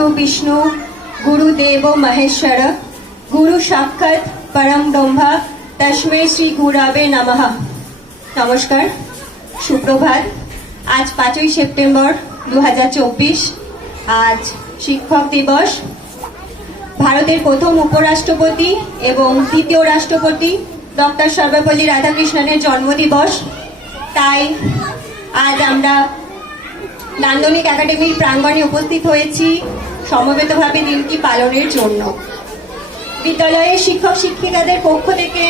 गुरु विष्णु गुरुदेव महेश्वर गुरु साक्षात् परम ब्रह्म तस्मै श्री गुरवे नमः। नमस्कार, सुप्रभात। आज 5 सेप्टेम्बर 2024 आज शिक्षक दिवस। भारतेर प्रथम उपराष्ट्रपति एवं द्वितीय राष्ट्रपति डॉक्टर सर्वपल्ली राधाकृष्णনের जन्मदिवस। তাই आज আমরা নান্দনিক একাডেমির প্রাঙ্গণে উপস্থিত হয়েছি সমবেতভাবে দিনটি পালনের জন্য। বিদ্যালয়ের শিক্ষক শিক্ষিকাদের পক্ষ থেকে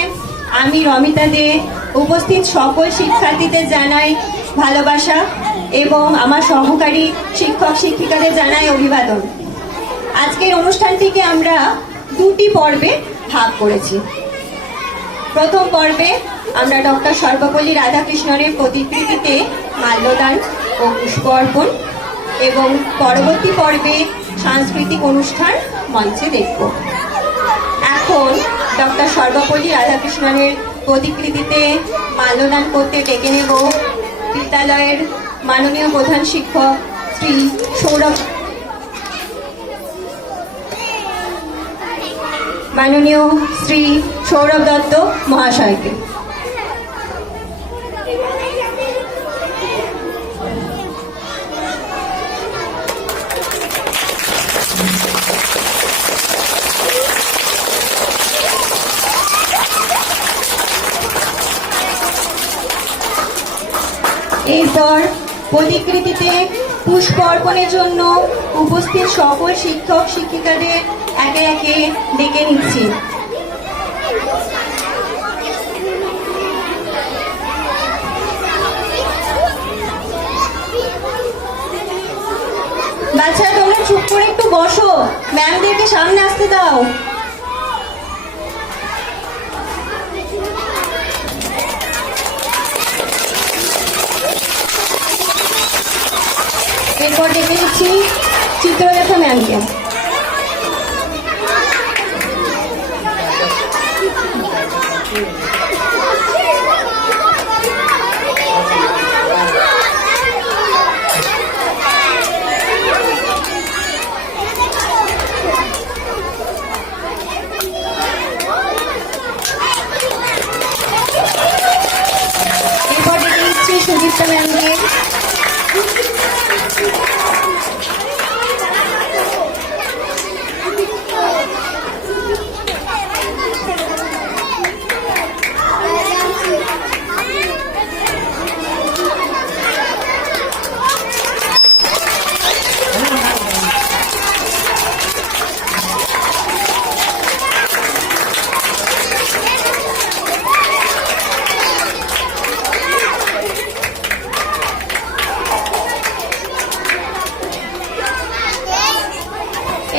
আমি রমিতা দে উপস্থিত সকল শিক্ষার্থীদের জানাই ভালোবাসা এবং আমার সহকারী শিক্ষক শিক্ষিকাদের জানাই অভিবাদন। আজকের অনুষ্ঠানটিকে আমরা দুটি পর্বে ভাগ করেছি। প্রথম পর্বে আমরা ডক্টর সর্বপল্লী রাধাকৃষ্ণনের প্রতিকৃতিতে মাল্যদান ও পুষ্প অর্পণ এবং পরবর্তী পর্বে সাংস্কৃতিক অনুষ্ঠান মঞ্চে দেখব। এখন ডক্টর সর্বপল্লী রাধাকৃষ্ণনের প্রতিকৃতিতে মাল্যদান করতে ডেকে নেব বিদ্যালয়ের মাননীয় প্রধান শিক্ষক শ্রী সৌরভ দত্ত মহাশয়কে। এরপর প্রতিকৃতিতে পুষ্প অর্পণের জন্য উপস্থিত সকল শিক্ষক শিক্ষিকাদের একে একে ডেকে নিচ্ছি। বাচ্চারা তোমরা চুপ করে একটু বসো, ম্যামদেরকে সামনে আসতে দাও। এরপর ডেকে নিচ্ছি চিত্রলেখা ম্যামকে। এরপর ডেকে নিচ্ছি সুদীপ্তা ম্যামকে।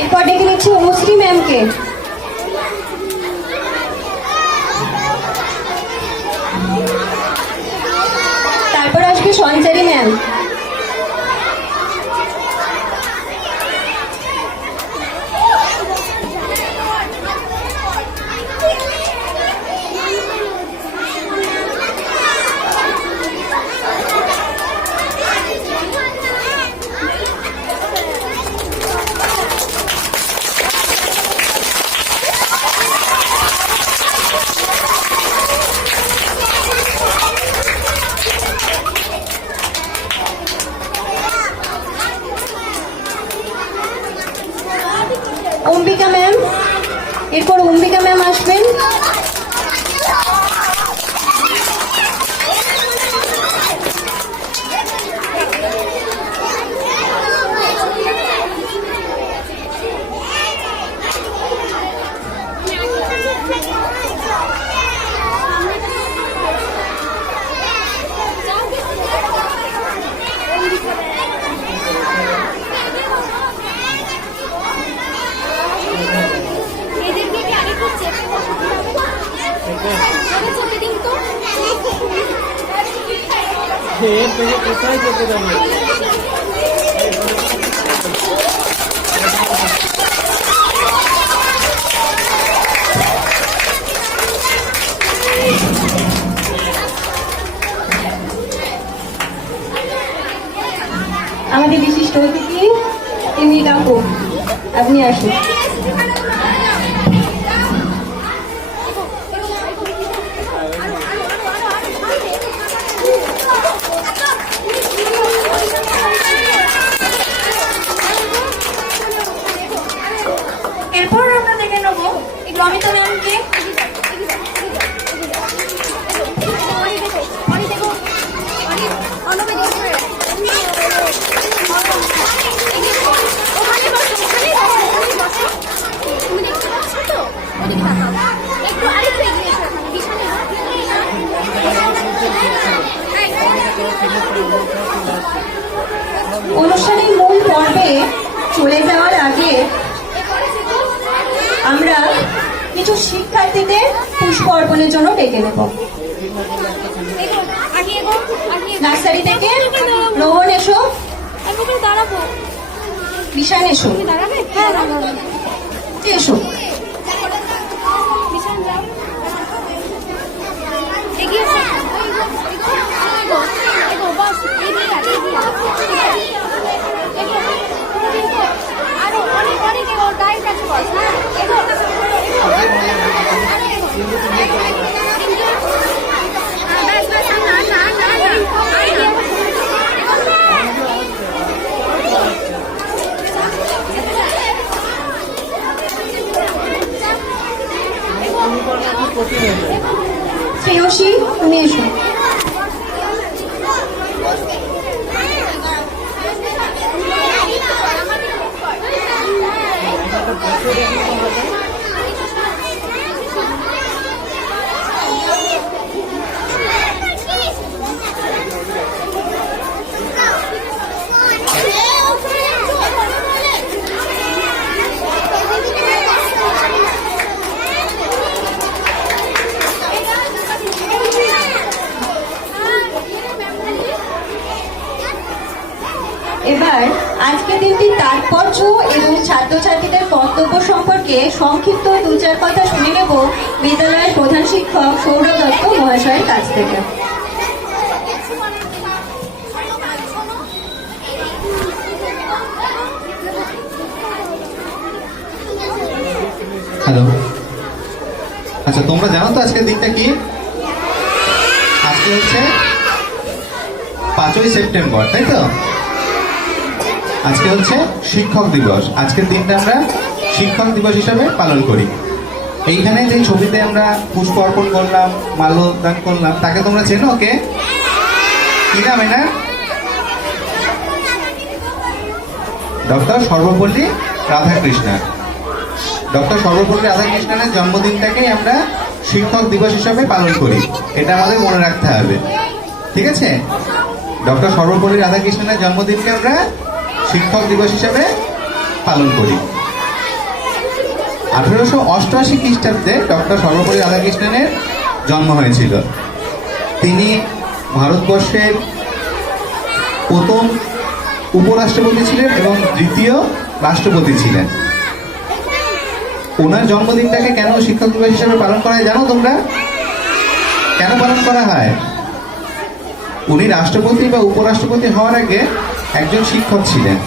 এরপর ডেকে নিচ্ছি অনুশ্রী ম্যামকে। তারপর আসবে সঞ্চারী ম্যাম। অম্বিকা ম্যাম, এরপর অম্বিকা ম্যাম আসবেন। কোথায় যেতে যাবে? আমাদের বিশিষ্ট অতিথি এমনি কাকু। আপনি আসুন। এরপর আমরা দেখে নেবো রমিতা ম্যামকে। অনুষ্ঠানের মূল পর্বে চলে যাওয়ার আগে আমরা কিছু শিক্ষার্থীদের পুষ্প অর্পণের জন্য ডেকে নেব। নার্সারি থেকে রোহন এসো, দাঁড়াবো, বিশান এসো, দাঁড়াবে, হ্যাঁ এসো। এগিয়ে আরো অনেক অনেক গায়ে কাছে বস। শ্রেয়সী, তুমি এসো। এবার আজকের দিনটির তাৎপর্য এবং ছাত্রছাত্রীদের কর্তব্য সম্পর্কে সংক্ষিপ্ত দু চার কথা শুনে নেব বিদ্যালয়ের প্রধান শিক্ষক সৌরভ দত্ত মহাশয়ের কাছ থেকে। হ্যালো, আচ্ছা তোমরা জানো তো আজকের দিনটা কি? আজকে হচ্ছে 5ই সেপ্টেম্বর, তাই তো? আজকে হচ্ছে শিক্ষক দিবস। আজকের দিনটা আমরা শিক্ষক দিবস হিসাবে পালন করি। এইখানে যে ছবিতে আমরা পুষ্প অর্পণ করলাম, মাল্যদান করলাম, তাকে তোমরা চেনো? ওকে, কি নাম এনার? ডক্টর সর্বপল্লী রাধাকৃষ্ণন। ডক্টর সর্বপল্লী রাধাকৃষ্ণনের জন্মদিনটাকেই আমরা শিক্ষক দিবস হিসাবে পালন করি। এটা আমাদের মনে রাখতে হবে, ঠিক আছে? ডক্টর সর্বপল্লী রাধাকৃষ্ণনের জন্মদিনকে আমরা শিক্ষক দিবস হিসাবে পালন করি। 1888 খ্রিস্টাব্দে ডক্টর সর্বপল্লী রাধাকৃষ্ণনের জন্ম হয়েছিল। তিনি ভারতবর্ষের প্রথম উপরাষ্ট্রপতি ছিলেন এবং দ্বিতীয় রাষ্ট্রপতি ছিলেন। ওনার জন্মদিনটাকে কেন শিক্ষক দিবস হিসেবে পালন করা হয় জানো তোমরা? কেন পালন করা হয়? উনি রাষ্ট্রপতি বা উপরাষ্ট্রপতি হওয়ার আগে একজন শিক্ষক ছিলেন।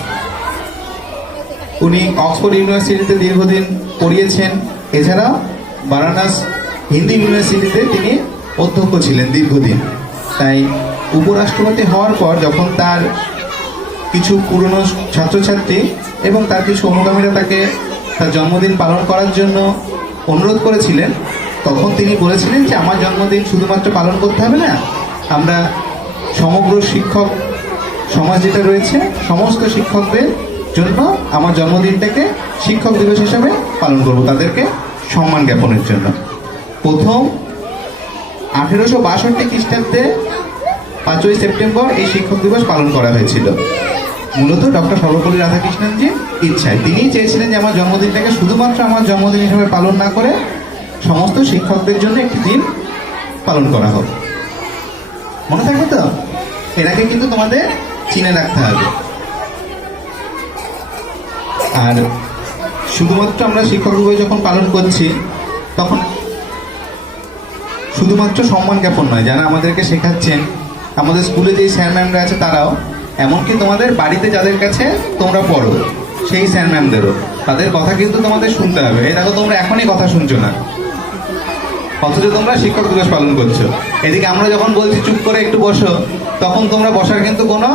উনি অক্সফোর্ড ইউনিভার্সিটিতে দীর্ঘদিন পড়িয়েছেন। এছাড়াও বারাণস হিন্দি ইউনিভার্সিটিতে তিনি অধ্যক্ষ ছিলেন দীর্ঘদিন। তাই উপরাষ্ট্রপতি হওয়ার পর যখন তার কিছু পুরনো ছাত্রছাত্রী এবং তার কিছু অনুগামীরা তাকে তার জন্মদিন পালন করার জন্য অনুরোধ করেছিলেন, তখন তিনি বলেছিলেন যে আমার জন্মদিন শুধুমাত্র পালন করতে হবে না, আমরা সমগ্র শিক্ষক সমাজ যেটা রয়েছে সমস্ত শিক্ষকদের জন্য আমার জন্মদিনটাকে শিক্ষক দিবস হিসাবে পালন করব, তাদেরকে সম্মান জ্ঞাপনের জন্য। প্রথম 1862 খ্রিস্টাব্দে 5ই সেপ্টেম্বর এই শিক্ষক দিবস পালন করা হয়েছিল। মূলত ডক্টর সর্বপল্লী রাধাকৃষ্ণনজির ইচ্ছায় তিনি চেয়েছিলেন যে আমার জন্মদিনটাকে শুধুমাত্র আমার জন্মদিন হিসেবে পালন না করে সমস্ত শিক্ষকদের জন্য একটি দিন পালন করা হোক। মনে থাকবে তো? এটাকে কিন্তু তোমাদের চিনে রাখতে হবে। আর শুধুমাত্র আমরা শিক্ষক দিবস যখন পালন করছি তখন শুধুমাত্র সম্মান জ্ঞাপন নয়, যারা আমাদেরকে শেখাচ্ছেন, আমাদের স্কুলে যে স্যার ম্যামরা আছে তারাও, এমনকি তোমাদের বাড়িতে যাদের কাছে তোমরা পড়ো সেই স্যার ম্যামদেরও তাদের কথা কিন্তু তোমাদের শুনতে হবে। এই দেখো তোমরা এখনই কথা শুনছো না, অথচ তোমরা শিক্ষক দিবস পালন করছো। এদিকে আমরা যখন বলছি চুপ করে একটু বসো, তখন তোমরা বসার কিন্তু কোনো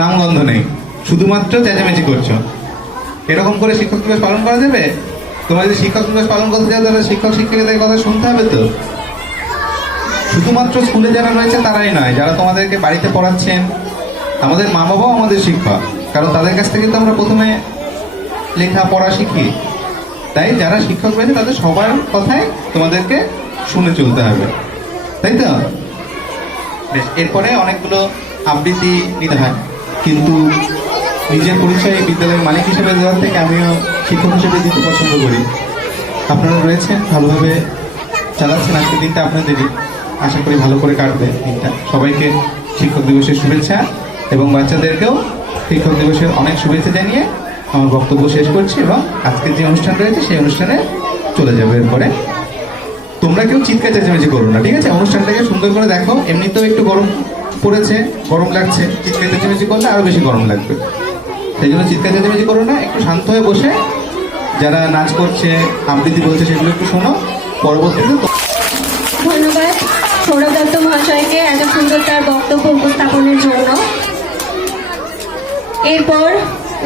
নামগন্ধ নেই, শুধুমাত্র চেঁচামেচি করছো। এরকম করে শিক্ষক দিবস পালন করা যাবে? তোমরা যদি শিক্ষক দিবস পালন করতে চাও তাহলে শিক্ষক শিক্ষিকাদের কথা শুনতে হবে তো। শুধুমাত্র স্কুলে যারা রয়েছে তারাই নয়, যারা তোমাদেরকে বাড়িতে পড়াচ্ছেন, আমাদের মা বাবাও আমাদের শিক্ষক, কারণ তাদের কাছ থেকে তো আমরা প্রথমে লেখা পড়া শিখি। তাই যারা শিক্ষক রয়েছে তাদের সবার কথাই তোমাদেরকে শুনে চলতে হবে, তাই তো? বেশ, এরপরে অনেকগুলো আবৃত্তি নিতে হয়, কিন্তু নিজের পরিচয় বিদ্যালয়ের মালিক হিসেবে দেওয়ার থেকে আমিও শিক্ষক হিসেবে দিতে পছন্দ করি। আপনারা রয়েছেন, ভালোভাবে চালাচ্ছেন আজকের দিনটা আপনাদেরই, আশা করি ভালো করে কাটবে দিনটা। সবাইকে শিক্ষক দিবসের শুভেচ্ছা, এবং বাচ্চাদেরকেও শিক্ষক দিবসের অনেক শুভেচ্ছা জানিয়ে আমার বক্তব্য শেষ করছি, এবং আজকের যে অনুষ্ঠান রয়েছে সেই অনুষ্ঠানে চলে যাবে। এরপরে তোমরা কেউ চিৎকার চেঁচামেচি করো না, ঠিক আছে? অনুষ্ঠানটাকে সুন্দর করে দেখো। এমনিতেও একটু গরম পড়েছে, গরম লাগছে, চিৎকার চেঁচামেচি করলে আরো বেশি গরম লাগবে। সেই জন্য চিৎকার চেঁচামেচি করো না, একটু শান্ত হয়ে বসে যারা নাচ করছে, আবৃত্তি বলছে সেগুলো একটু শোনো। পরবর্তীতে ধন্যবাদ সৌরভ দত্ত মহাশয়কে এত সুন্দর তার বক্তব্য উপস্থাপনের জন্য। এরপর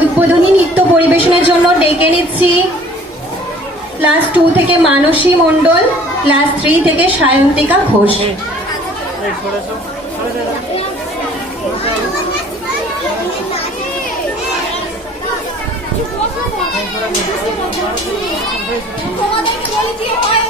উদ্বোধনী নৃত্য পরিবেশনের জন্য ডেকে নিচ্ছি ক্লাস 2 থেকে মানসী মণ্ডল, ক্লাস 3 থেকে সায়ন্তিকা ঘোষ। তোমাদের কোয়ালিটি হয়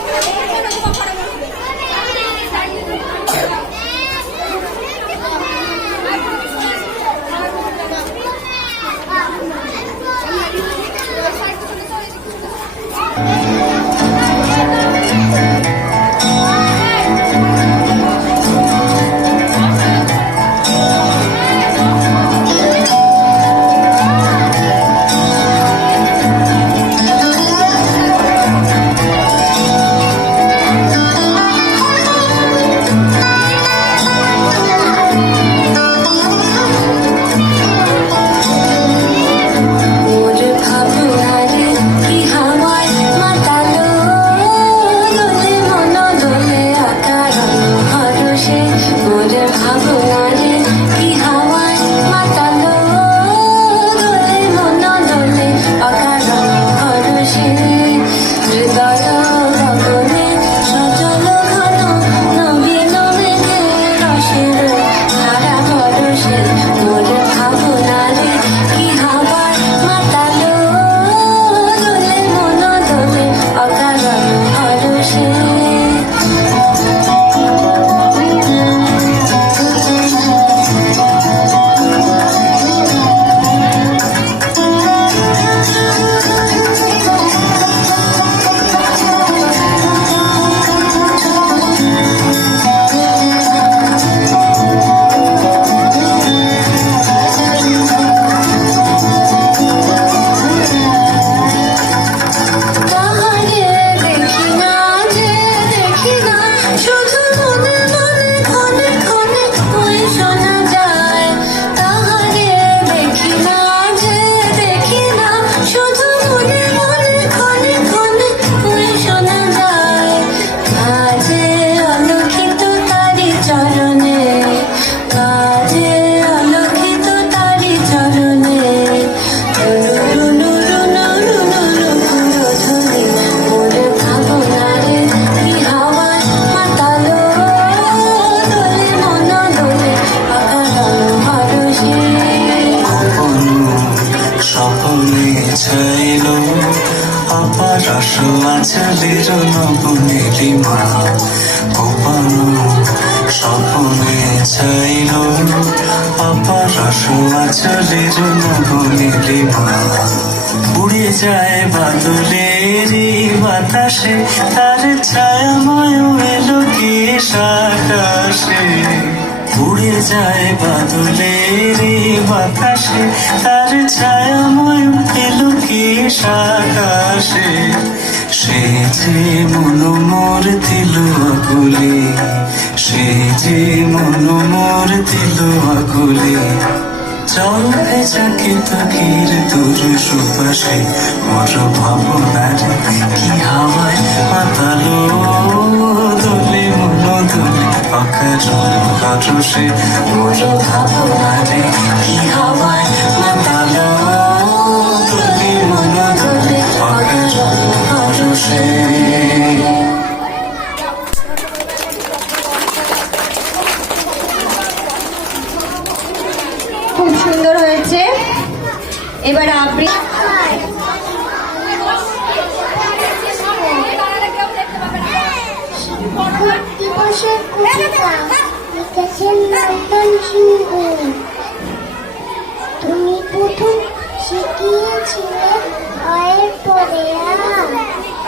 আচলের নবনীলিমা কোপানো স্বপ্নে চাইল আপার আচলের নবনীলিমা উড়ে যায় বাদলের বাতাসে তার ছায়াময় এলো কি আকাশে উড়ে যায় বাদলের বাতাসে তার ছায়াময় এলো কি আকাশে সে যে মন মোর দিল আকুলে সে যে মন মোর দিল আকুলে জল ভেজা কেতকীর দূর সুপাশে মোর ভাবনারে কি হাওয়ায় মাতালো দোলে মন দোলে অকারণ পরশে মোর ভাবনারে কি হাওয়ায় মাতালো দোলে মন দোলে অকারণ পরশে। খুব সুন্দর হয়েছে। এবার আবৃত্তি দিবসের কবিতা লিখেছেন নন্দন সিংহ। তুমি প্রথম শিখিয়েছিলে অয়ের পরে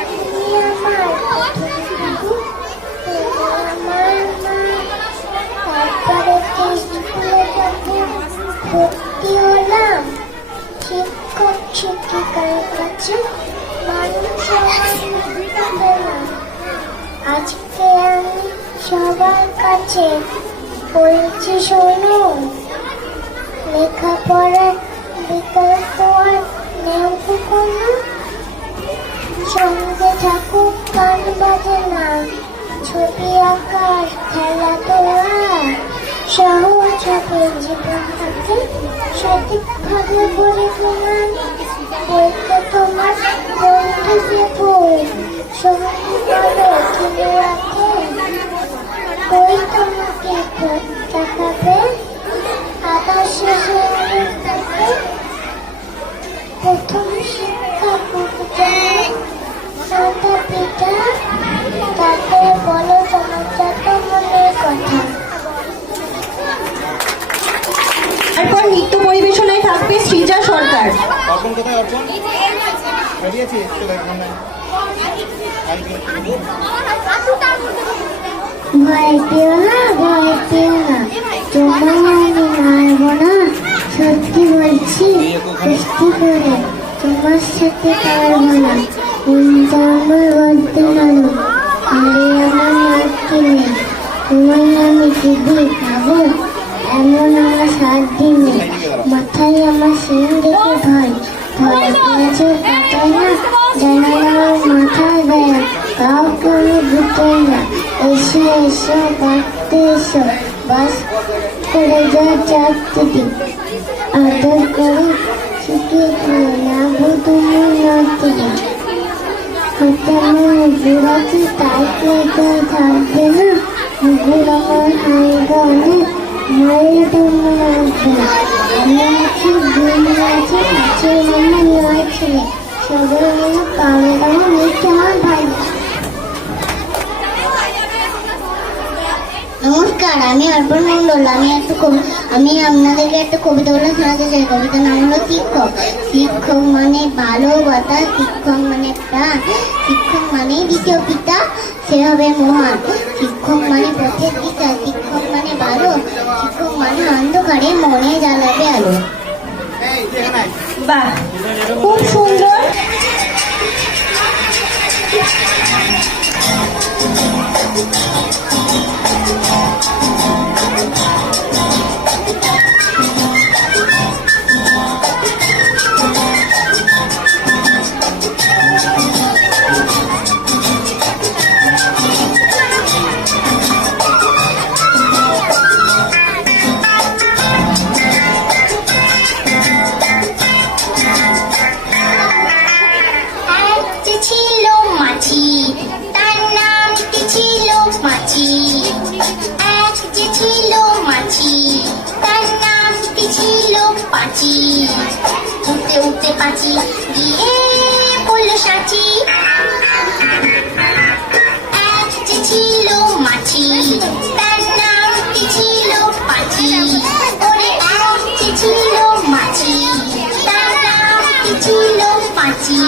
তুমি আমার প্রথম গুরু, তুমি আমার মা। তারপরে স্কুলে ভর্তি হলাম, শিক্ষক শিক্ষিকার কাছে মানুষ পেলাম। আজকে আমি সবার কাছে বলছি শোনো, লেখাপড়ার বিকল্প আর নেই কোনো। সঙ্গে থাকুক গান বাজনা, ছবি আঁকা, খেলাধুলা। সহজভাবে জীবন থাকে সঠিকভাবে গড়ে তোলার বইতে তোমার বন্ধু দেব। সঙ্গী বলো কিনে রাখে, বই তোমাকে পথ দেখাবে। আবার শেষে থাকে প্রথম শিক্ষা মাতা পিতা। তারপরে বলো তোমার যত মনের কথা। তারপর নৃত্য পরিবেশনায় থাকবে সৃজা সরকার। ভয় পেও না, ভয় পেও না, তোমার আমি মারবো না। সত্যি বলছি, সত্যি করে তোমার সাথে পারবো না। মনটা আমার বলতে গেল, আরে আমার মারতে নেই। তোমায় আমি দিদি খাবো এমন আমার সাত দিনে। মাথায় আমার সিং দেখে ভয়, ভয় পেয়েছে কাটায় না, জানা আমার মাথায় দেয়। কাউকে আমি বুঝতে না, এসো এসো ডাকতে এসো, বাস করে যা চারটে দিন। আদর করে শিখিয়ে দিল না তুমি নাচতে দিন। হাতে আমার বুড়াকে তাই পেতে থাকবে না। বুড়া আমার হাইগা অনেক মায়ের জন্য আসবে না। আমি আছি দুই আছে, আছে আমার নয় ছেলে। সবাই আমার কামে কামে মিশে আমার ভাই। নমস্কার, আমি অর্পণ মন্ডল। আমি আপনাদেরকে একটা কবিতা বলে শোনাতে চাই। কবিতার নাম হলো শিক্ষক। শিক্ষক মানে ভালোবাসা, শিক্ষক মানে প্রাণ, শিক্ষক মানে দ্বিতীয় পিতা, সে হবে মহান। শিক্ষক মানে পথের দিশা, শিক্ষক মানে ভালো, শিক্ষক মানে অন্ধকারে মনে জ্বালাবে আলো। বাহ, খুব সুন্দর। উঠতে উঠতে পাচি গিয়ে পড়লো সাচি। এক যে ছিল মাছি, তার নাম কি ছিল পাচি। ওরে এক যে ছিল মাছি, তার নাম কি ছিল পাচি।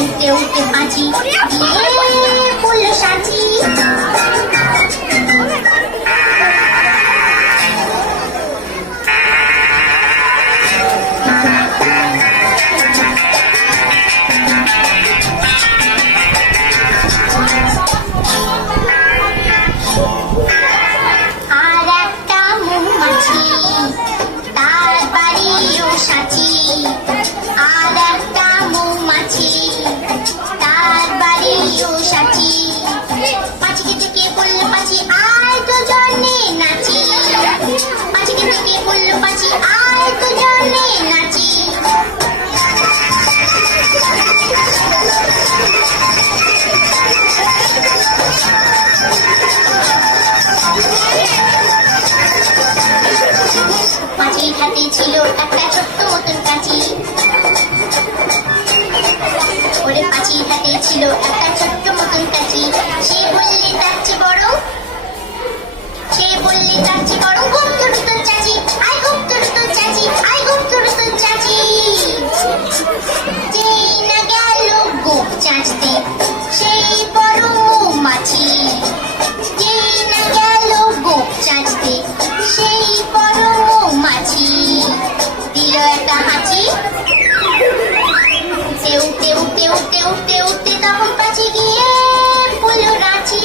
উঠতে উঠতে পাচি গিয়ে পড়লো সাচি। আর একটা মৌমাছি, তার ছিল একটা ছোট্ট মতন চাচি। সে বললে তার চেয়ে বড়, খুব ছোট তোর চাচি, আই খুব ছোট তোর চাচি, আই খুব ছোট তোর চাচি। যেই না গেল গোপ চাচতে সেই বড় মাছি, যেই না গেল গোপ চাচতে সেই বড় মাছি। দিল একটা হাঁচি, উঠতে উঠতে উঠতে উঠতে উঠতে তখন কাছে গিয়ে বলল রাঁচি,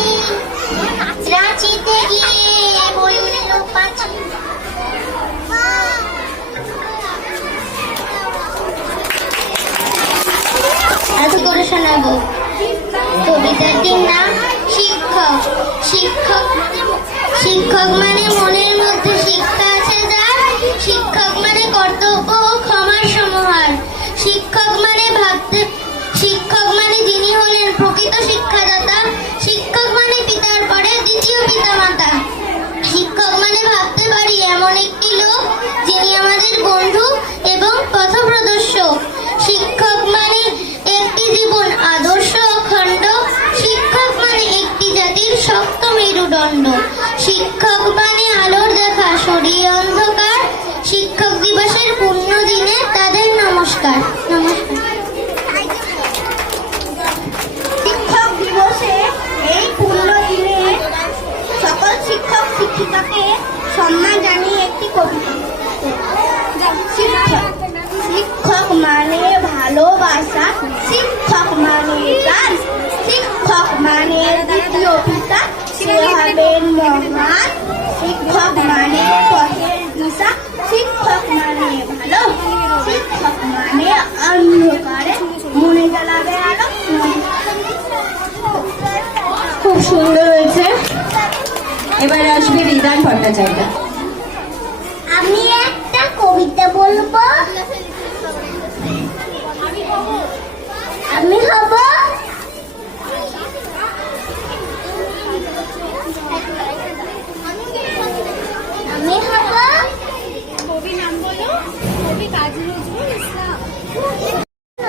রাঁচিতে গিয়ে বলল পাঁচি। আজ করে শোনাবো কবিতাটির নাম শিক্ষক। শিক্ষক মানে মনের মধ্যে শিক্ষা আছে যার, শিক্ষক মানে কর্তব্য ও ক্ষমার সমাহার, শিক্ষক মানে যিনি হলেন প্রকৃত শিক্ষাদাতা, শিক্ষক মানে পিতার পরে দ্বিতীয় পিতামাতা, শিক্ষক মানে ভাবতে পারি এমন একটি লোক যিনি আমাদের বন্ধু এবং পথপ্রদর্শক, শিক্ষক মানে একটি জীবন আদর্শ অখণ্ড, শিক্ষক মানে একটি জাতির শক্ত মেরুদণ্ড, শিক্ষক মানে আলোর দেখা সরিয়ে অন্ধকার। শিক্ষক দিবসের পুণ্য দিনে তাদের নমস্কার। শিক্ষক দিবসে এই পূর্ণ দিনে সকল শিক্ষক শিক্ষিকাকে সম্মান জানিয়ে একটি কবিতা। শিক্ষক মানে ভালোবাসা, শিক্ষক মানে গান, শিক্ষক মানে দ্বিতীয় পিতা, সে হবেন মহান, শিক্ষক মানে পথের দিশা, শিক্ষক মানে ভালো, শিক্ষক মানে অন্ধকারে মনে জ্বালাবে আলো। খুব সুন্দর হয়েছে। এবার আসবে বিধান ভট্টাচার্য। আমি একটা কবিতা বলবো। আমি হব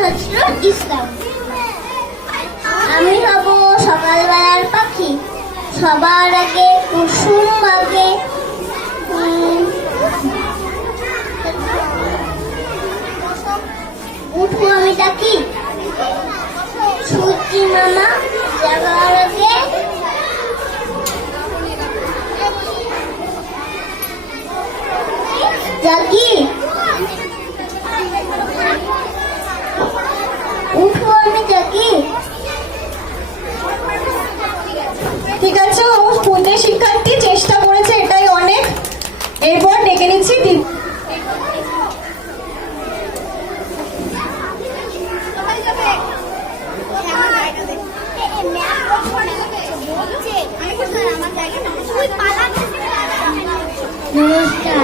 নজরুল ইসলাম। আমি হব সকালবেলার পাখি, সবার আগে কুসুম আগে, উঠবো আমি ডাকি সূর্যি মামা জাগার আগে, জাগি উঠবো আমি জাগি। ঠিক আছে, ও স্কুলের শিক্ষার্থী, চেষ্টা করেছে, এটাই অনেক। এরপর ডেকে নিচ্ছি নমস্কার।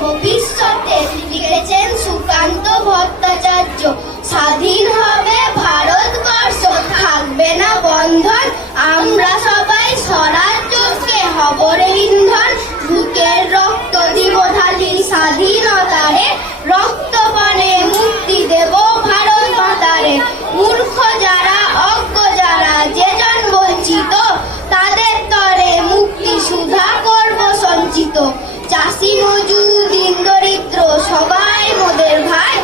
ভবিষ্যতে লিখেছেন সুকান্ত ভট্টাচার্য। স্বাধীন হবে ভারতবর্ষ, থাকবে না বন্ধন, আমরা সবাই স্বরাজ্যকে হব রে ইন্ধন, বুকের রক্ত দিব ঢালি স্বাধীনতারে, রক্তপানে মুক্তি দেব ভারত মাতারে। মূর্খ যারা, অজ্ঞ যারা, যে জন বঞ্চিত, তাদের তরে মুক্তি সুধা করব সঞ্চিত। চাষি মজুর দিন দরিদ্র সবাই মোদের ভাই,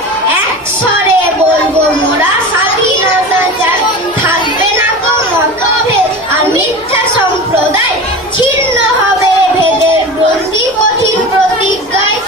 এক স্বরে বলবো মোরা স্বাধীনতা চাই। থাকবে না কো মতভেদ আর মিথ্যা সম্প্রদায়, ছিন্ন হবে ভেদের গ্রন্থি কঠিন প্রতিজ্ঞায়,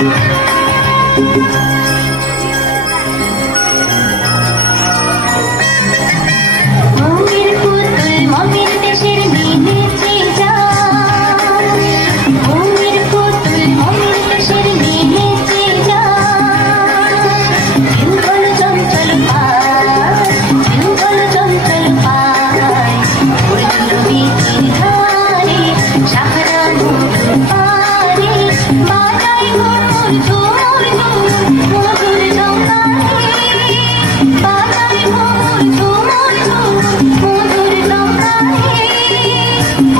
মমির পুতুল মমির দেশের মেহেছে যান, মমির পুতুল মমির দেশের মেহেছে যান। যুগল চঞ্চল পায়, যুগল চঞ্চল পায়, ফুল বীচির ধারে সাহারা নদীর পারে, বাজাই ঘুমুর ঝুমুর ঝুমুর মধুর জঙ্গারে, বাজাই ঘুমুর ঝুমুর ঝুমুর মধুর জঙ্গারে।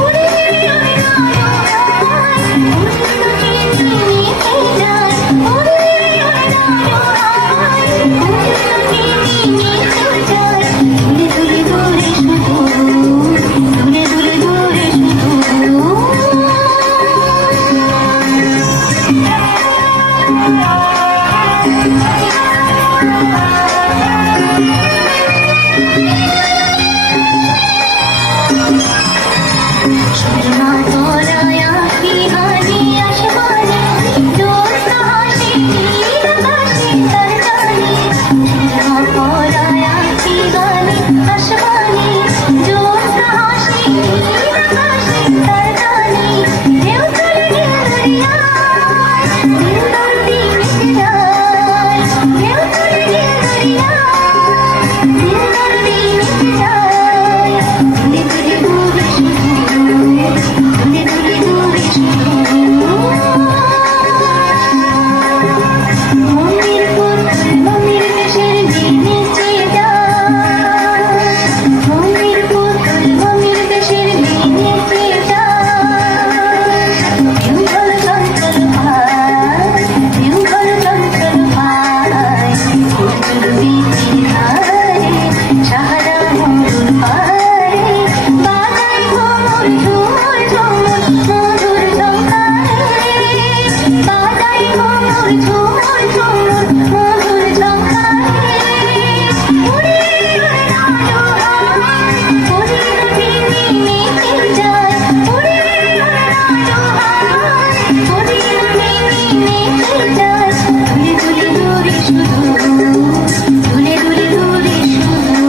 উড়ে উড়ে নাড়ায়, উড়ে উড়ে নিতে যায়, উড়ে উড়ে নাড়ায়, উড়ে উড়ে নিতে যায়। দূরে দূরে দূরে শুধু, দূরে দূরে দূরে শুধু। সুরমা তোরায় আঁখি হানি আসমানে, জ্যোৎস্না হাসি নীল আকাশে তার গানে। সুরমা তোরায় আঁখি হানি আসমানে, জ্যোৎস্না হাসি নীল আকাশে তার গানে। ঢেউ চলে ঢেউ দরিয়ায়, ঢেউ দরদি মিশে যায়, ঢেউ চলে ঢেউ দরিয়ায়, ঢেউ দরদি মিশে যায়। দূরে দূরে দূরে শুধু, দূরে দূরে দূরে শুধু। মমির পুতুল মমির দেশের মেহেছে যান, মমির পুতুল মমির দেশের মেহেছে যান। যুগল চঞ্চল পায়, যুগল চঞ্চল পায়, ফুল বীচির ধারে সাহারা নদীর পারে, বাজাই ঘুমুর ঝুমুর ঝুমুর মধুর জঙ্গারে, বাজাই ঘুমুর ঝুমুর ঝুমুর মধুর জঙ্গারে। উড়ে উড়ে নাড়ায়, উড়ে উড়ে নিতে যায়, উড়ে উড়ে নাড়ায়, উড়ে উড়ে নিতে যায়। দূরে দূরে দূরে শুধু, দূরে দূরে দূরে শুধু।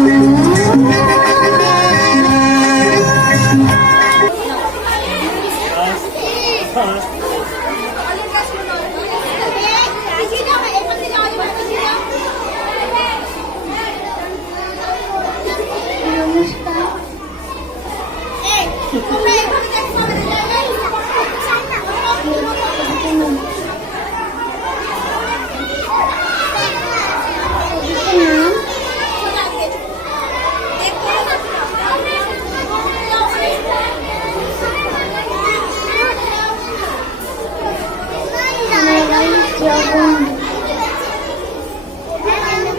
নমস্কার।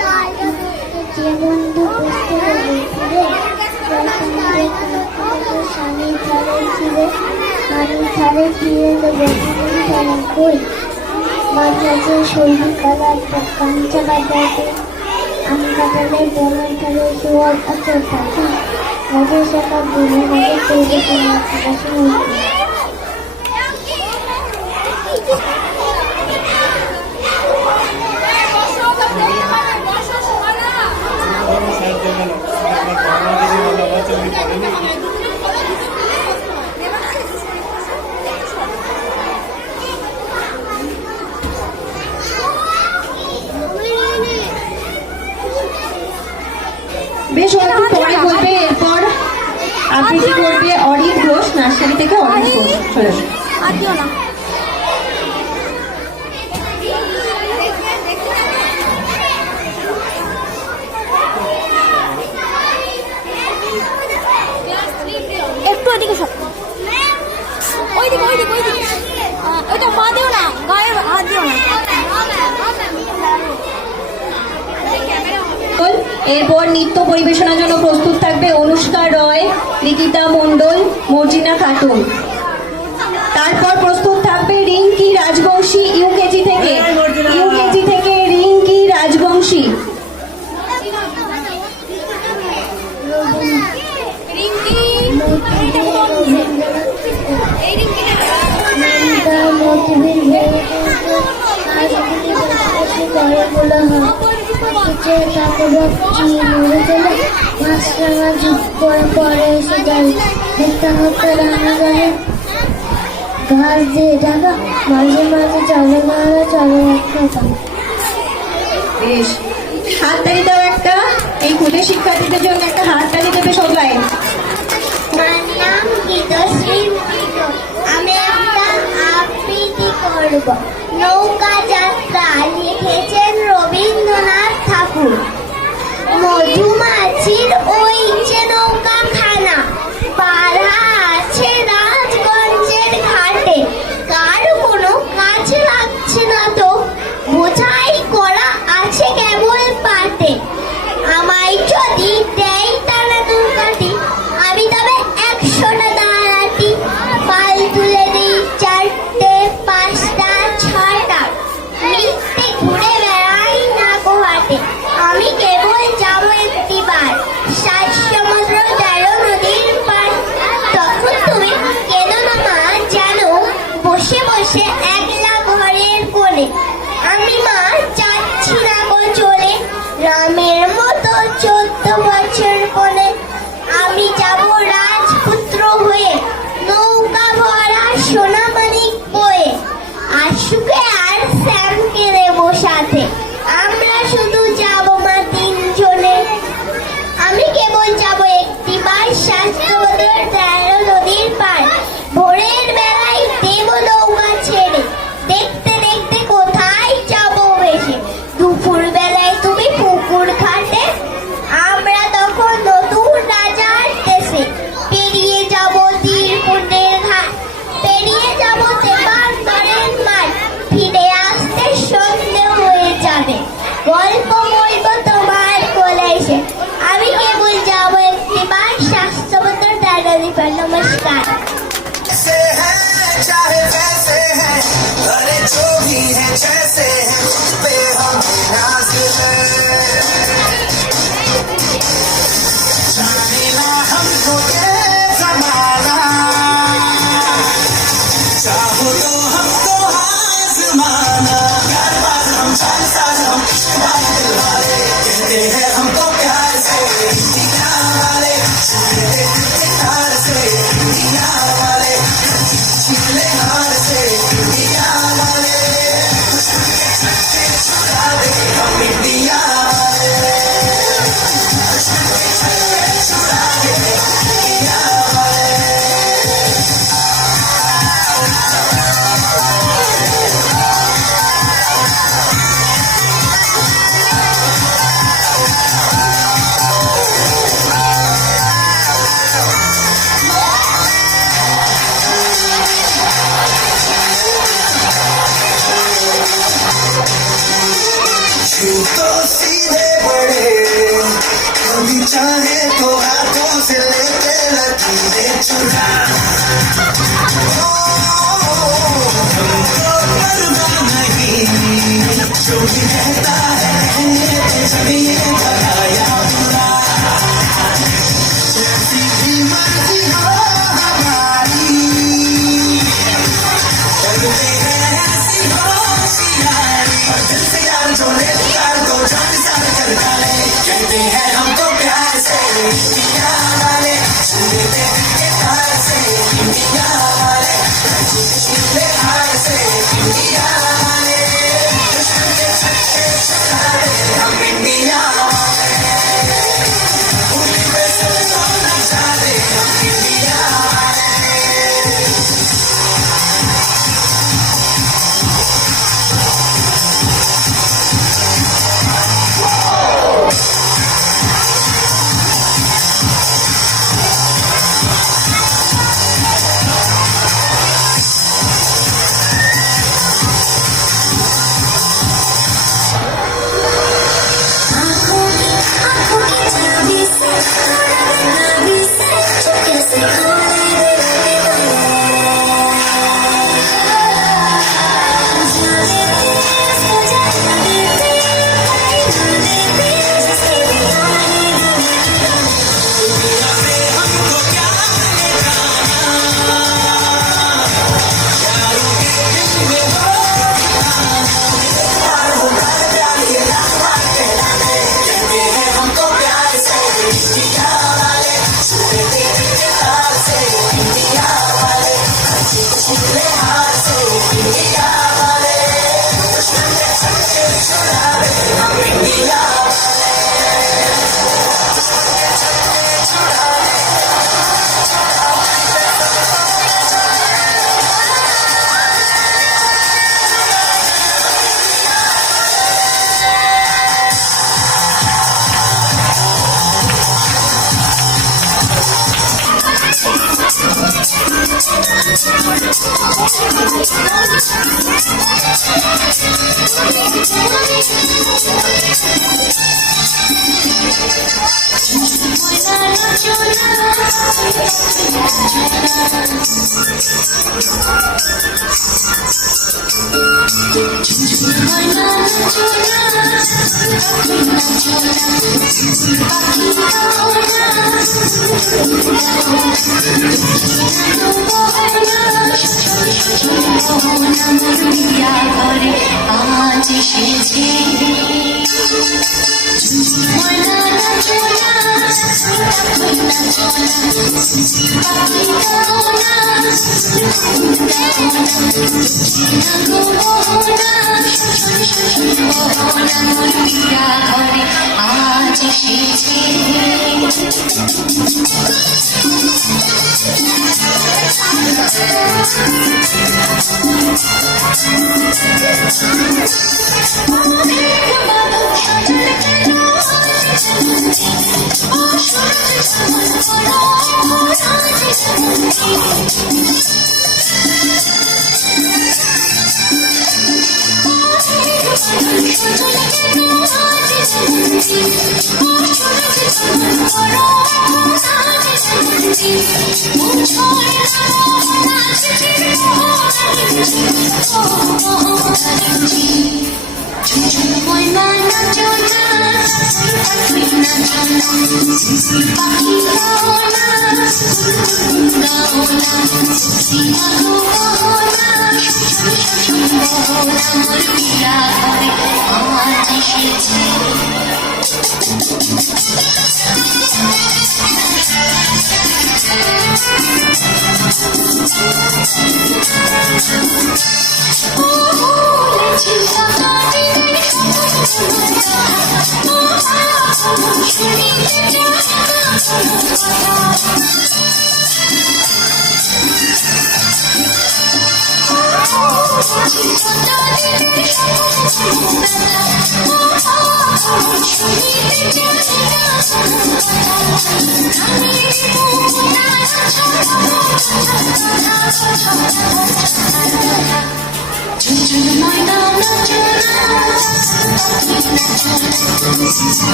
নাম যে বন্ধু বসতে হবে ফিরে, স্বামীর ধারে ফিরে, বাড়ির ধারে ফিরে দেবো ধারে কই। বাজারে শৈলী কালার কাঞ্চা বাজারে, আম কাটালে বনের ধারে জোয়ার আছে পাখি, গাছের শাখা বুঝে গাছে তৈরি করে আকাশে উঠবে। বেশ একটু পরে বলবে। এরপর আবৃত্তি করবে অরিন ঘোষ, নার্সারি থেকে অরিন ঘোষ। চলে আসুন। একটু ওইদিকে সব, ওইদিকে ওইদিকে ওইদিকে, ওইটা পা দিও না, গায়ে হাত দিও না। এরপর নৃত্য পরিবেশনার জন্য প্রস্তুত থাকবে অনুষ্কা রয়, রিকিতা মণ্ডল, মর্জিনা খাতুন। তারপর প্রস্তুত থাকবে রিঙ্কি রাজবংশী ইউকেজি থেকে, রিঙ্কি রাজবংশী। করে বলা হয় যে তাকে বকছি মরে গেলে মাছরাঙা যুগ পরে পরে এসে যায় হত্যা হত্যা রান্না করে ঘাস দিয়ে ঢাকা মাঝে মাঝে চলে ঘরে চলে একটা বেশ, হাততালি দাও একটা। এই ক্ষুদে শিক্ষার্থীদের জন্য একটা হাততালি দেবে সবাই। আমার নাম গীতশ্রী মৃত। আমি একটা আবৃত্তি করব। নৌকা যাত্রা লিখেছেন রবীন্দ্রনাথ ঠাকুর। মধুমাছির ওই যে নৌকা খানা পাড়া আছে রাজগঞ্জের ঘাটে, কার কোনো কাছে লাগছে না তো, বোঝাই করা আছে কেবল পাটে। আমায় যদি দেয় তারা নৌকাটি, আমি তবে 100টা দাঁড়াটি, পাল তুলে দিই 4টে 5টা 6টা, মিথ্যে ঘুরে বেড়াই না গোহাটে। আমি কেবল যাবো একটিবার 7 সমুদ্র 13 নদীর পার। তখন তুমি কেঁদো না মা, জানো বসে বসে একলা ঘরের কোণে। আমি মা যাচ্ছি না গো চলে, রামের মতো 14 বছর কোণে। আমি যাব রাজপুত্র হয়ে, নৌকা ভরা সোনা মানিক বয়ে। আশুকে আর শ্যামকে দেবো সাথে, আমরা শুধু যাব মা 3 জনে। আমি কেবল যাব একটিবার 7 সমুদ্র 13 নদীর পার। ভোরের বেলায় দেব নৌকা ছেড়ে, দেখতে দেখতে কোথায় যাব ভেসে। দুপুর বেলায় তুমি পুকুর ঘাটে, আমরা তখন নতুন রাজার দেশে। পেরিয়ে যাব তীরকুণ্ডের ঘাট, পেরিয়ে যাব দেবান্তরের মাঠ, ফিরে আসতে সন্ধে হয়ে যাবে। গল্প বলবো তোমার কোলে এসে, আমি কেবল যাব একটিবার 7 সমুদ্র 13 নদীর পার। নমস্কার। से है चाहे वैसे है, अरे जो भी है जैसे है, मुझ पे हम नाज है। जाने ना हमको ये जमाना, चाहो तो हमको आजमाना। प्यार बाज हम जान साज हम हमारे दिल वाले, कहते हैं हमको प्यार से दुनिया वाले, छूते दिल हार से दुनिया वाले, छीले हार से दुनिया वाले, छुड़ा दे हम इंडिया वाले, छुड़ा दे इंडिया वाले। छू तो सीधे बड़े, कभी चाहे तो हाथों से लेके लकीरें चुरा। हमको पर्दा नहीं, जो भी कहता है जब ये भला या बुरा, जैसी भी मर्जी हो हमारी, करते हैं ऐसी होशियारी। और दिल से यार जो ले प्यार को जान सार कर डाले, कहते हैं हमको प्यार से इंडिया वाले, छूते दिल के तार से इंडिया वाले, छूते हार से इंडिया वाले, दुश्मन के छक्के छुड़ा दे हम इंडिया वाले, उंगली पे सबको नचा दे हम इंडिया वाले। আজ এসেছে আজ এসেছে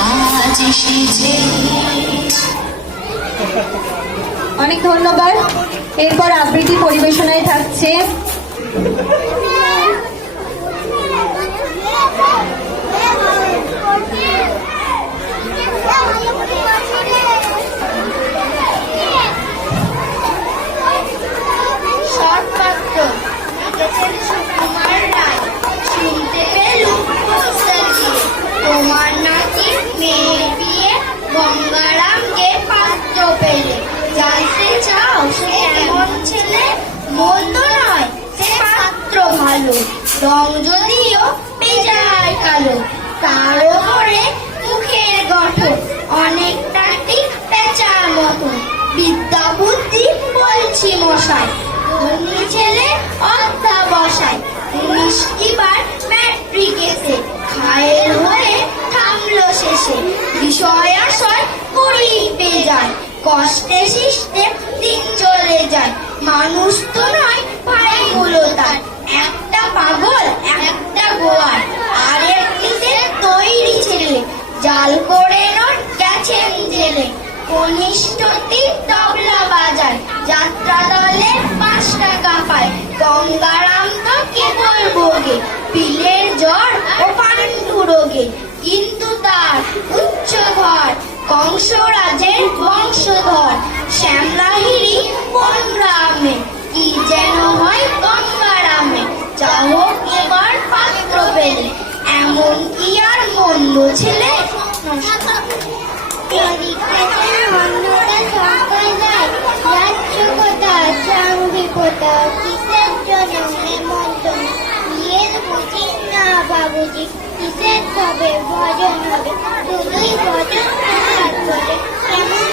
আজ এসেছে। অনেক ধন্যবাদ। এরপর আবৃত্তি পরিবেশনায় থাকছে সৎপাত্র লিখেছেন সুকুমার রায়। শুনতে পেলুম তোমার নাকি মেয়ের বিয়ে গঙ্গারামকে পাত্র পেলে। জানতে চাও সে এমন ছেলে? মন্দ নয়, সে পাত্র ভালো, রং যদিও বেজায় কালো। তার ওপরে মুখের গঠন অনেকটা ঠিক পেঁচার মতন। বিদ্যা বুদ্ধি বলছি মশাই, ধনী ছেলে অধ্যাবসায়। 19 কিবার ম্যাট্রিকেতে খায়ের হয়ে থামলো শেষে। বিষয় আশয় কুড়ি পেয়ে যায়, কষ্টে শিষ্টে দিন চলে যায়। মানুষ তো নয় ভাইগুলো তার, একটা পাগল একটা গোয়ার। আর একটিতে তৈরি ছেলে, জাল করে নোট গেছেন জেলে। কনিষ্ঠটি তবলা বাজায়, যাত্রা দলে 5 টাকা পায়। গঙ্গারাম তো কেবল ভোগে পিলের জ্বর ও পান্ডু রোগে। কিন্তু তার উচ্চ ঘর, কংসরাজের বংশধর। শ্যামলাহিরি কোন গ্রামে, কি যেন হয় গঙ্গারামে। যা হোক এবার পাত্র পেলে, এমন কি আর মন্দ ছেলে? বাবুজি কিসের হবে ভজন হবে, শুধুই ভজন হাত করে কেমন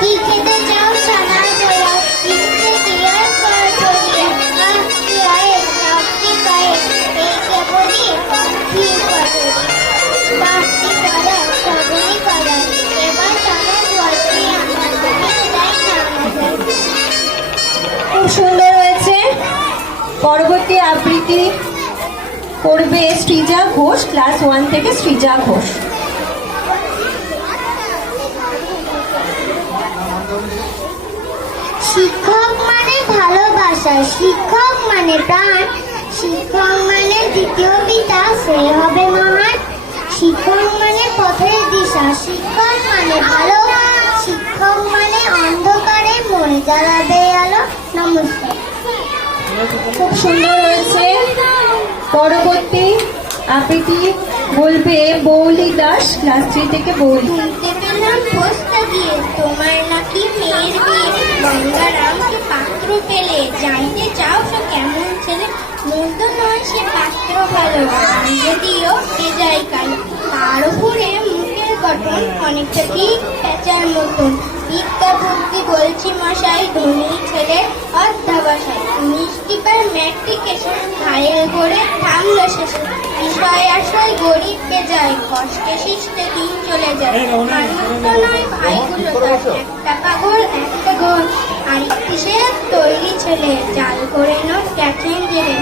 কি খেতে চাও সানা দোয়া, কিনতে দিয়ার পর চলিয়া আসতে আয়ে নাচতে পায়ে। এই কেবলই পক্ষী করি বাস্তি করা সবই করা। এবার সারা বলছি আমার তুমি তাই নাম পরবর্তী আবৃত্তি করবে সৃজা ঘোষ, ক্লাস 1 থেকে সৃজা ঘোষ। শিক্ষক মানে ভালোবাসা, শিক্ষক মানে প্রাণ, শিক্ষক মানে দ্বিতীয় পিতা, সে হবে মহান। শিক্ষক মানে পথের দিশা, শিক্ষক মানে ভালো, শিক্ষক মানে অন্ধকারে মনে জ্বালাবে আলো। নমস্কার। খুব সুন্দর হয়েছে। পরবর্তী আবৃত্তি বলবে বৌলি দাস, ক্লাস 3 থেকে বৌলি। শুনতে পেলাম পোস্তা দিয়ে তোমার নাকি মেয়ের বিয়ে, গঙ্গারামকে পাত্র পেলে, জানতে চাও সে কেমন ছেলে, মন্দ নয় সে পাত্র ভালো, যদিও এ যায় কালো, তার উপরে মুখের গঠন অনেকটা ঠিক প্যাঁচার মতন, বিদ্যা বুদ্ধি বলছি মশাই, ধনী ছেলে অধ্যাবসায়, মিষ্টিবার ম্যাট্রিকেশন ঘায়েল করে থামলো শেষে, বিষয় আশয় গরিবকে যায়, কষ্টে শিষ্টে দিন চলে যায়, মানুষ তো নয় ভাইগুলো তার, একটা পাগল একটা ঘর, আরেকটি সে তৈরি ছেলে, জাল করে নোট গেছেন জেলে,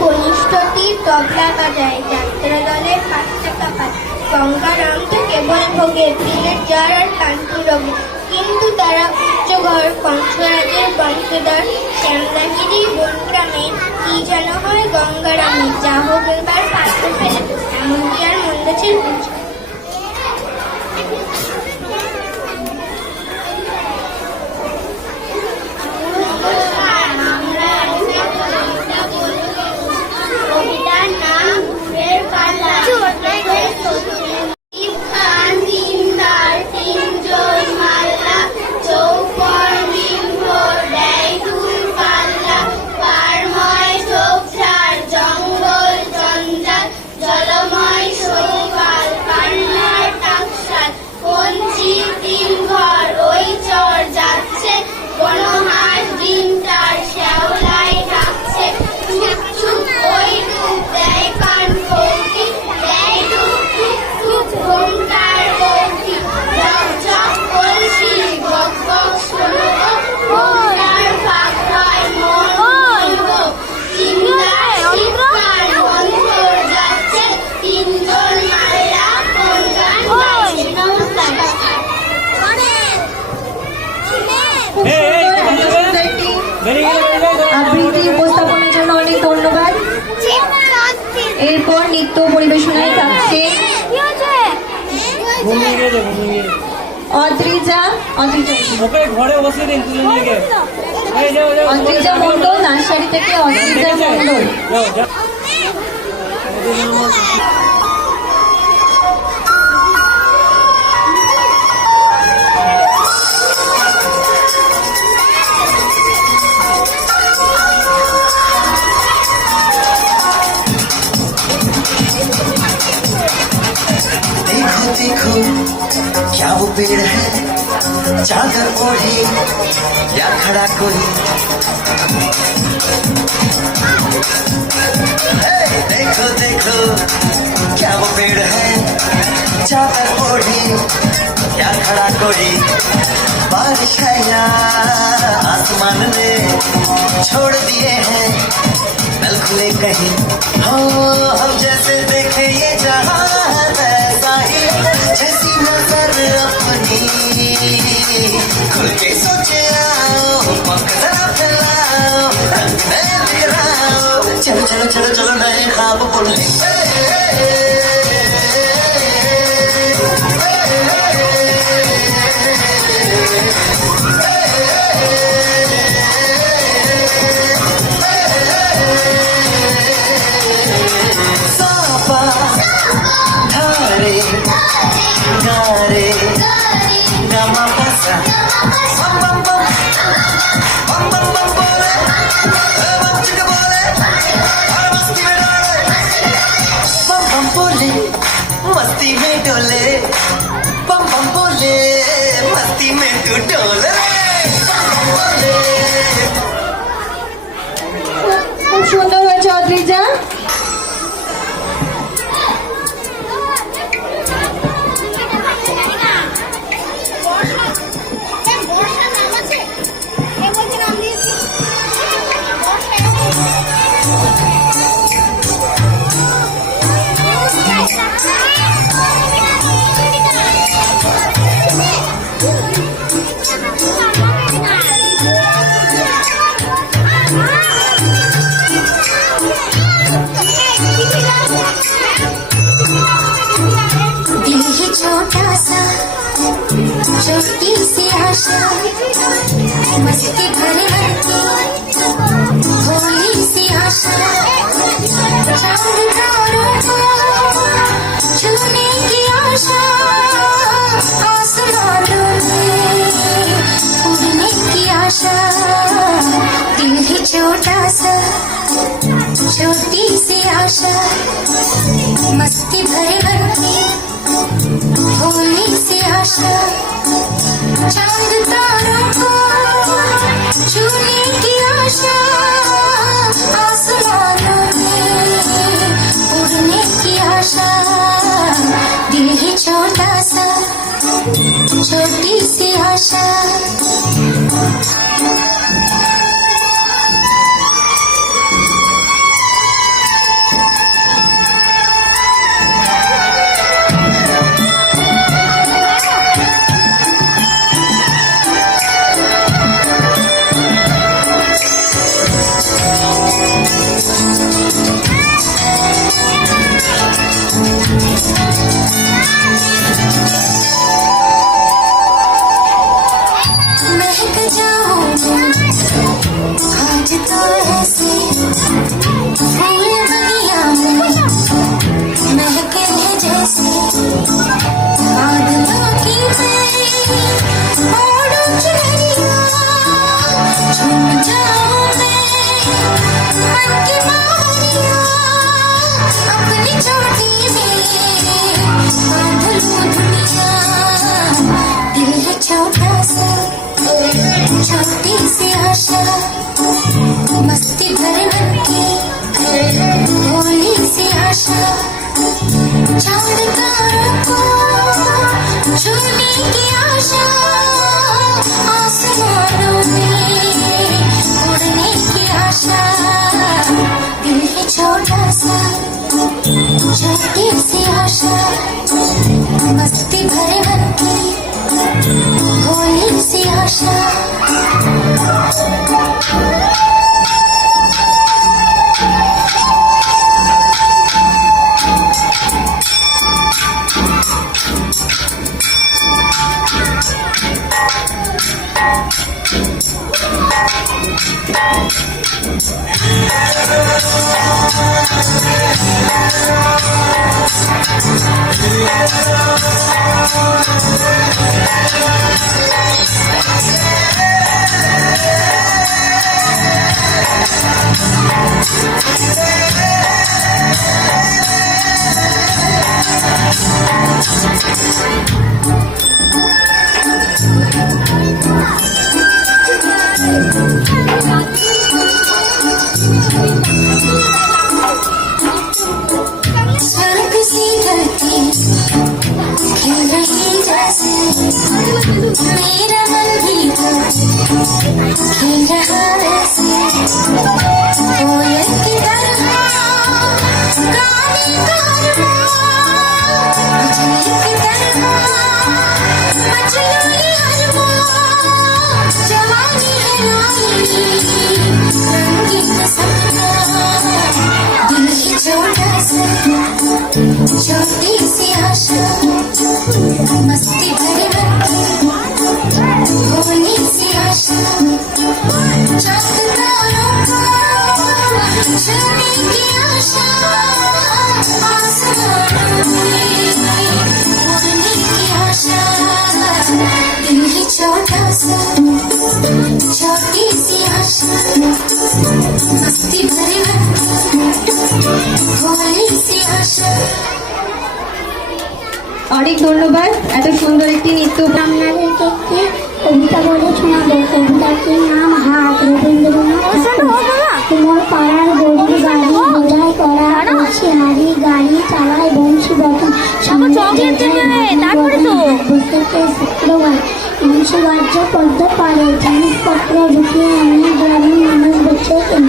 কনিষ্ঠটি তবলা বাজায়, যাত্রা দলের 5 টাকা পায়, গঙ্গারাম তো কেবল ভোগে, প্রিয়ের জ্বর আর কান্তি রোগে, কিন্তু তারা উচ্চ ঘর, কংসরাজের বংশধর, শ্যামলাগিরি বনগ্রামে, কি যেন হয় গঙ্গারামে, যা হোক এবার পাত্র ফেলে, এমনকি আর মন্দ ছিল না। কবিতার নাম ভোরের পালা। তিনজন মাল্লা চৌপর নির্ভর দেয় দূর পাল্লা, পারময় ঝোপঝাড় জঙ্গল জঞ্জাল, জলময় শৈবাল কান্নার টাকশাল, পঞ্চির তিন ঘর ওই চর যাচ্ছে, কোনো হাঁস ডিমটার শ্যাওলায় ডাকছে, চুপ চুপ ওই ডুব দেয় কান কৌটি, দেয় ডুব টুক টুক ঘোমটার বৌটি, ঝক ঝক কলসি বক বক শোনো গো, ঘোমটার ফাঁক হয় মন ভঙ্গ, চিন্তায় চিৎকার অন্তর যাচ্ছে, তিনজন মাল্লা কোন গান গাইছে। নমস্কার। খুব সুন্দর একটি আবৃত্তি উপস্থাপনের জন্য অনেক ধন্যবাদ। এরপর নৃত্য পরিবেশনায় থাকছে অদ্রিজা ঘরে বসে দিন তুলে নিয়ে গিয়ে অদ্রিজা মন্ডল, নার্সারি থেকে অদ্রিজা মন্ডল। देखो देखो क्या वो पेड़ है, चादर ओढ़े या खड़ा कोई, देखो देखो क्या वो पेड़ है, चादर ओढ़े या खड़ा कोई, बारिश है या आसमान ने छोड़ दिए हैं नल खुले कहीं, हो हम जैसे देखे ये जहां वैसा ही, जैसी नजर अपनी खुल के सोचे आओ, पंख जरा फैलाओ, रंग नए बिखराओ, चलो चलो चलो चलो नए ख्वाब बुनने। सापा धारे गारे गमा पसा, बम बम बम बम बम बम बोले, बम चिक बोले, और मस्ती में डोले, बम बम बोले मस्ती में डोले, बम बम बोले मस्ती में तू डोले, बम बम बोले। খুব সুন্দর হয়েছে অদ্রিজা। বর্ষা নাম আছে, এ বলছে নাম দিয়েছি, বর্ষা दिल ही छोटा सा छोटी सी आशा मस्ती भरे मन की भोली सी आशा चांद तारों को छूने की आशा आसमानों में उड़ने की आशा दिल ही छोटा सा छोटी सी आशा मस्ती भरे मन की भोली सी आशा चांद तारों को छूने की आशा आसमानों में उड़ने की आशा दिल ही छोटा सा छोटी सी आशा महक जाऊं आज तो ऐसे फूल बगिया में महके हैं जैसे बादलों की ओढ़ चुनरिया झूम जाऊं मैं मन की बाहरिया अपनी चोटी में बांध लूं दुनिया दिल है छोटा सा छोटी सी आशा मस्ती भरे मन की भोली सी आशा चांद तारों को छूने की आशा आसमानों में उड़ने की आशा दिल है छोटा सा छोटी सी आशा मस्ती भरे मन की भोली सी आशा स्वर्ग सी धरती खिल रही जैसे मेरा मन भी तो खिल रहा वैसे कोयल की तरह गाने का मछली की तरह मछली जवानी है नाई रंगीन सपना दिल ही छोटा सा छोटी सी आशा मस्ती भरे मन की भोली सी आशा चांद तारों को छूने की आशा आसमानों में उड़ने की आशा दिल ही छोटा सा छोटी सी आशा मस्ती भरे मन की भोली सी आशा অনেক ধন্যবাদ এত সুন্দর একটি নৃত্য আপনাদেরকে একটি কবিতা বলে শোনাবো। কবিতাটির নাম হাত, রবীন্দ্রনাথ ঠাকুর। তোমার পাড়ার গরিব গাড়ি বোঝাই করা বলছি হাড়ি গাড়ি চালায় বংশী বটন বুঝতে শুক্রবার বংশী বাহ্য পদ্ম পারে জিনিসপত্র ঢুকিয়ে এনে গ্রামের মানুষ বেঁচে কেন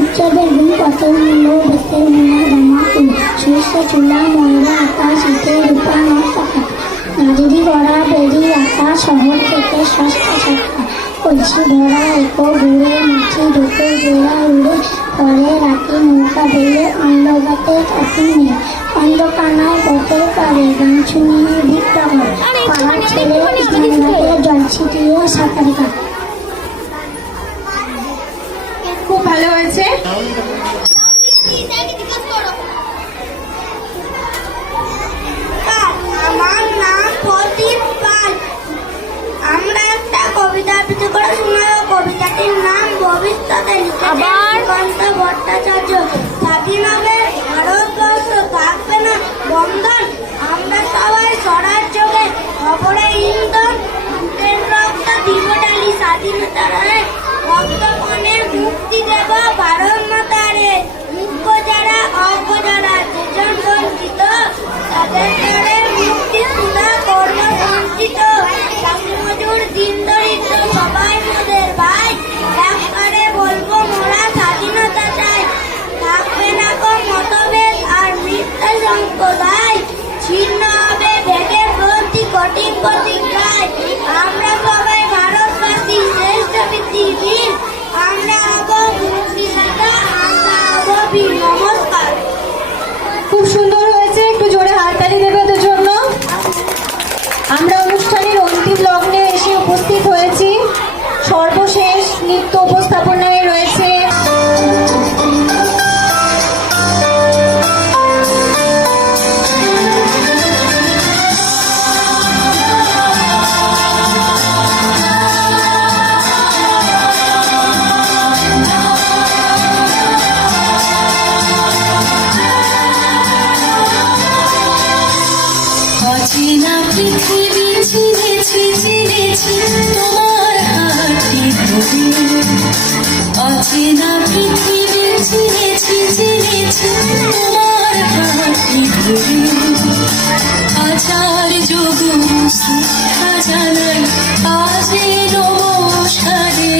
উৎসবের দিন কত মূল্য বেতের মেলা ধামাকুল সরষে চুলা ময়রা আকাশ হাতে রূপা নয় টাকা নারী গড়া বেরি আঁকা শহর থেকে সস্তা শাখা কলসি ভরা একো ঘুরে মাছি ঢুকে জোড়া উড়ে পরে রাতে নৌকা বেলে অন্ধকাতে কাটি নেই অন্ধকানায় বোতল করে গান শুনিয়ে ভিক্ষা করে পাড়ার ছেলে গঙ্গাতে জল ছিটিয়ে সাঁতার কাটে। খুব ভালো হয়েছে। আমার নাম প্রদীপ পাল। আমরা একটা কবিতা আবৃত্তি করে শোনাবো। কবিতাটির নাম ভবিষ্যতে লিখেছেন ভট্টাচার্য। স্বাধীন হবে ভারতবর্ষ, থাকবে না বন্ধন, আমরা সবাই স্বরাজ যোগে খবরে ইন্ধন, বুকের রক্ত দিব ডালি স্বাধীনতার রক্তপণে মুক্তি দেব ভারত মাতারে। মুখ্য যারা অজ্ঞ যারা যেজন বঞ্চিত তাদের দ্বারে মুক্তি সুধা কর্ম সঞ্চিত। চাকরি মজুর দিন দরিদ্র সবাই মোদের ভাই, একবারে বলবো মোরা স্বাধীনতা চাই। থাকবে না কো মতভেদ আর মিথ্যা সম্প্রদায়, ছিন্ন হবে ভেদের গ্রন্থি কঠিন প্রতিজ্ঞায়। আমরা সবাই ভারতবাসী শ্রেষ্ঠ পৃথিবীর, আমরা হব মুক্তিদাতা, আমরা হব বীর। নমস্কার। খুব সুন্দর হয়েছে, একটু জোরে হাততালি দেবে ওদের জন্য। আমরা অনুষ্ঠানের অন্তিম লগ্নে এসে উপস্থিত হয়েছি। সর্বশেষ নৃত্য উপস্থাপনায় রয়েছে অচেনা পৃথিবী চিনেছি চিনেছি তোমার হাতটি ধরে। অচেনা পৃথিবী চিনেছি চিনেছি তোমার হাতটি ধরে। আচার্য গুরু শিক্ষা জানাই আজ নমস্কারে।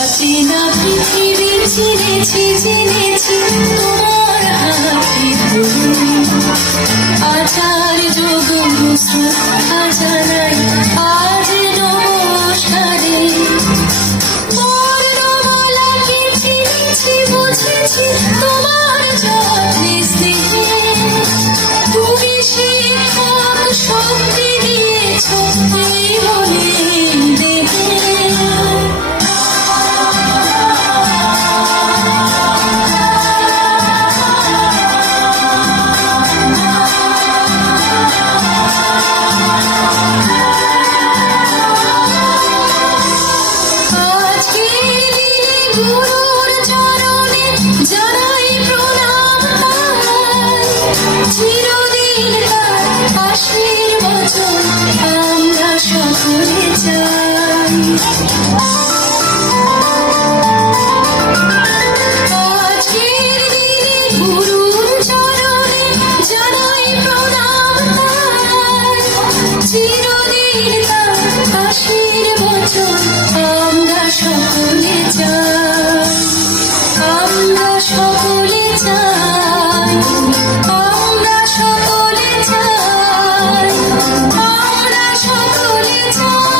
অচেনা পৃথিবী চিনেছি চিনেছি তোমার হাতটি ধরে। আচার্য গুরু শ্রদ্ধা জানাই আজ নমস্কারে। বর্ণমালাকে চিনেছি বুঝেছি তোমার যত্নে স্নেহে। তুমি শিক্ষক শক্তি দিয়েছ এই মনে দেহে। গুরুর চরণে জানাই প্রণাম তাই। চিরদিন তার আশীর্বচন আমরা সকলে চাই। আজকের দিনে গুরুর চরণে জানাই প্রণাম তাই। চিরদিন তার আশীর্বচন আমরা সকলে চাই। আমরা সকলে চাই, আমরা সকলে চাই, আমরা সকলে চাই।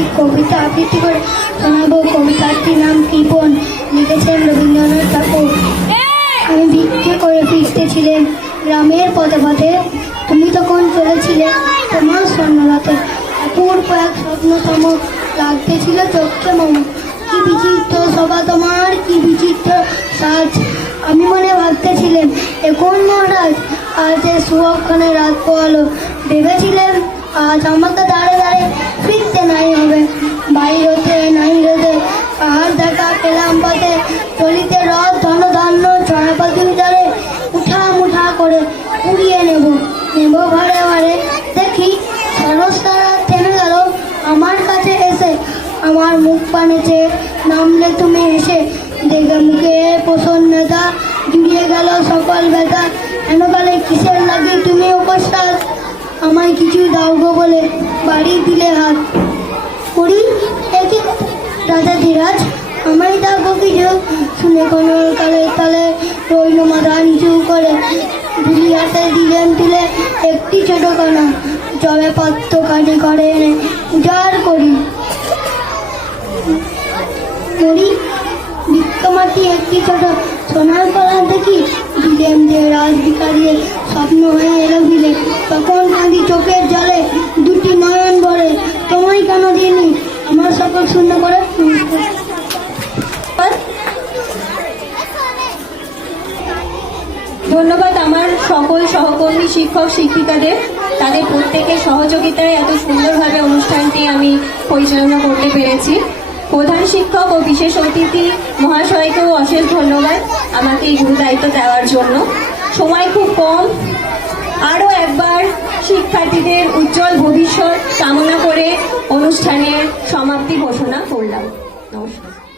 একটি কবিতা আবৃত্তি করে শোনাবো। কবিতাটির নাম কৃপণ, লিখেছেন রবীন্দ্রনাথ ঠাকুর। আমি ভিক্ষে করে ফিরতেছিলেন গ্রামের পথে পথে, তুমি তখন চলেছিলে তোমার স্বর্ণরথে। অপূর্ব এক স্বপ্নতম লাগতেছিল চোখে মম, কি বিচিত্র সভা তোমার, কি বিচিত্র সাজ। আমি মনে ভাবতেছিলেন এখন মহারাজ আজ এ সুখখানে রাত পোয়ালো। ভেবেছিলেন আজ আমাকে দাঁড়ে দাঁড়ে ফিরতে নাই হবে। বাইর হতে নাই হতে পাহাড় দেখা পেলাম পথে, চলিতে রথ ধন ধান্য ছড়াপাতি উঠারে উঠা মুঠা করে উড়িয়ে নেব ভারে ভারে। দেখি সরস্তারা থেমে গেল আমার কাছে এসে, আমার মুখ পানে চেয়ে নামলে তুমি এসে। দেখে মুখে প্রসন্নতা জুড়িয়ে গেল সকল ব্যথা, এনকালে কিসের লাগে তুমি উপস্থাত। আমায় কিছু দাও গো বলে বাড়ি দিলে হাত। করি একই রাজা ধীরাজ, আমায় দাও গো কিছু। শুনে কোনো কালে তালে রইল মাথা নিচু করে, ধুলি হাতে দিলেন তুলে একটি ছোট কানা। জলে পাত্র কাটি করে এনে উজাড় করি। করি ভিক্ষামাটি একটি ছোট সোনার কলা দেখি, দিলেন যে রাজ ভিকারিয়ে স্বপ্ন হয়ে এলো দিলে। তখন কাঁদি চোখের জলে দুটি নয়ন ভরে, তোমায় কেন দিইনি আমার সকল শূন্য করে। ধন্যবাদ আমার সকল সহকর্মী শিক্ষক শিক্ষিকাদের, তাদের প্রত্যেকের সহযোগিতায় এত সুন্দরভাবে অনুষ্ঠানটি আমি পরিচালনা করতে পেরেছি। প্রধান শিক্ষক ও বিশেষ অতিথি মহাশয়কেও অশেষ ধন্যবাদ আমাকে এই গুরু দায়িত্ব দেওয়ার জন্য। সময় খুব কম, আরও একবার শিক্ষার্থীদের উজ্জ্বল ভবিষ্যৎ কামনা করে অনুষ্ঠানের সমাপ্তি ঘোষণা করলাম। নমস্কার।